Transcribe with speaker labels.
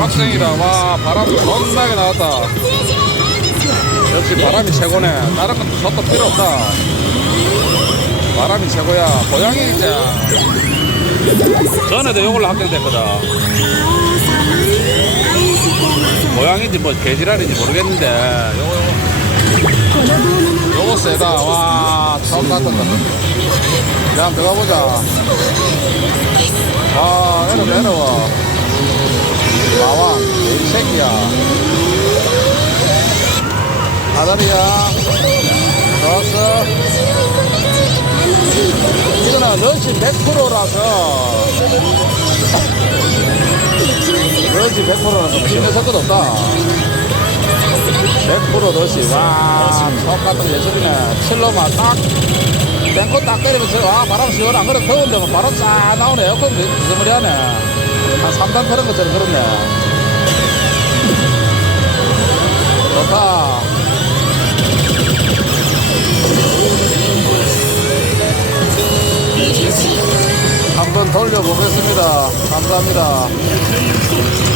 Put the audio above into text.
Speaker 1: 학생이라. 와 바람 겁나게 나왔다. 역시 바람이 최고네. 다른 건 젖도 필요 없다. 바람이 최고야. 고양이 이제 전에도 요걸로 합격됐거든 고양인지 뭐 개지랄인지 모르겠는데. 요거 요거. 세다. 와 처음 났다 야 한번 들어가 보자. 와 애로 애로워 마왕 이 새끼야. 아다리야. 좋았어. 이거는 런치 100%라서. 런치 100%라서. 신경 쓸 것도 없다. 100% 런치. 와 똑같은 예술이네. 칠로만 딱. 땡코 딱 때리면서 와 바람 시원한 그래 더운데 뭐 바람 싹 나오네. 에어컨 비스무리하네 한 3단 타는 것처럼 그렇네. 좋다. 한번 돌려보겠습니다. 감사합니다